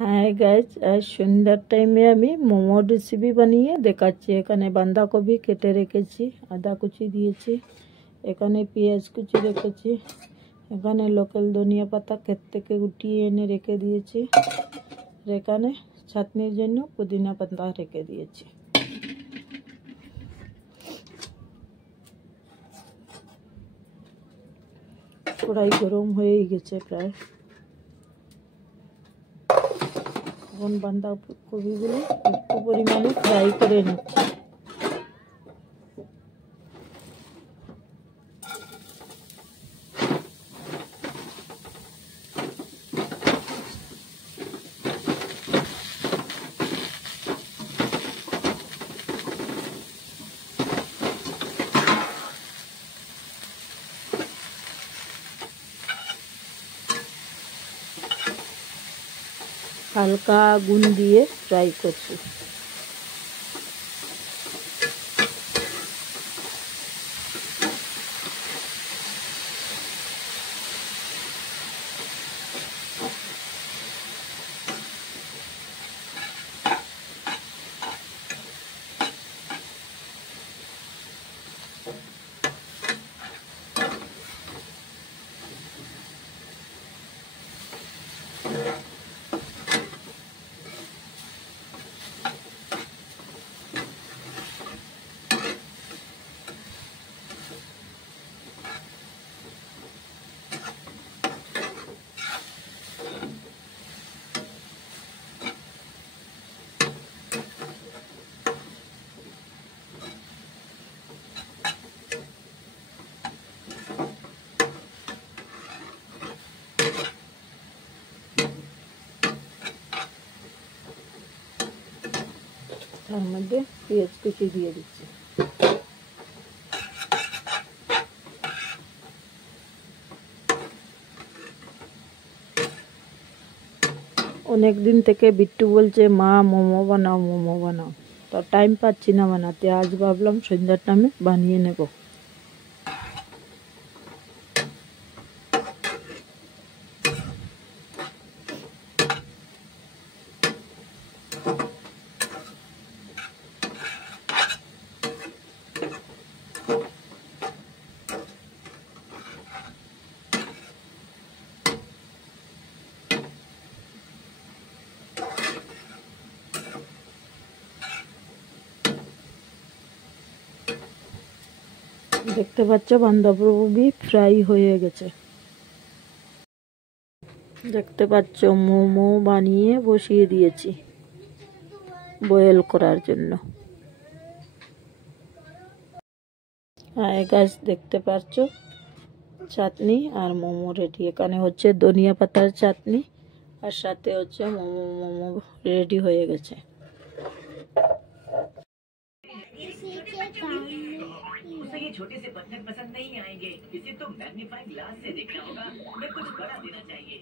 হ্যাঁ গাইজ, আজ সন্ধ্যার টাইমে আমি মোমোর রেসিপি বানিয়ে দেখাচ্ছি। এখানে বাঁধাকপি কেটে রেখেছি, আদা কুচি দিয়েছি, এখানে পেঁয়াজ কুচি রেখেছি, এখানে লোকাল ধনিয়া পাতা ক্ষেত থেকে উঠিয়ে এনে রেখে দিয়েছি, আর এখানে চাটনির জন্য পুদিনা পাতা রেখে দিয়েছি। কড়াই গরম হয়েই গেছে প্রায়। এখন বাঁধাকপিগুলো একটু পরিমাণে ফ্রাই করে নিচ্ছি। হালকা আগুন দিয়ে ফ্রাই করছি। তার মধ্যে পেঁয়াজ কুচি দিয়ে দিচ্ছি। অনেক দিন থেকে বিট্টু বলছে মা মোমো বানাও মোমো বানাও, তো টাইম পাচ্ছি না বানাতে। আজ ভাবলাম সন্ধ্যার টাইমে বানিয়ে নেব। দেখতে পাচ্ছ বাঁধাকপি ফ্রাই হয়ে গেছে। দেখতে পাচ্ছ মোমো বানিয়ে বসিয়ে দিয়েছি বয়েল করার জন্য। হ্যাঁ গাছ, দেখতে পাচ্ছ চাটনি আর মোমো রেডি। এখানে হচ্ছে ধনিয়া পাতার চাটনি আর সাথে হচ্ছে মোমো রেডি হয়ে গেছে। उसे ये छोटे से पत्थर पसंद नहीं आएंगे, इसे तो मैग्नीफाइंग ग्लास से देखना होगा, उन्हें कुछ बड़ा देना चाहिए।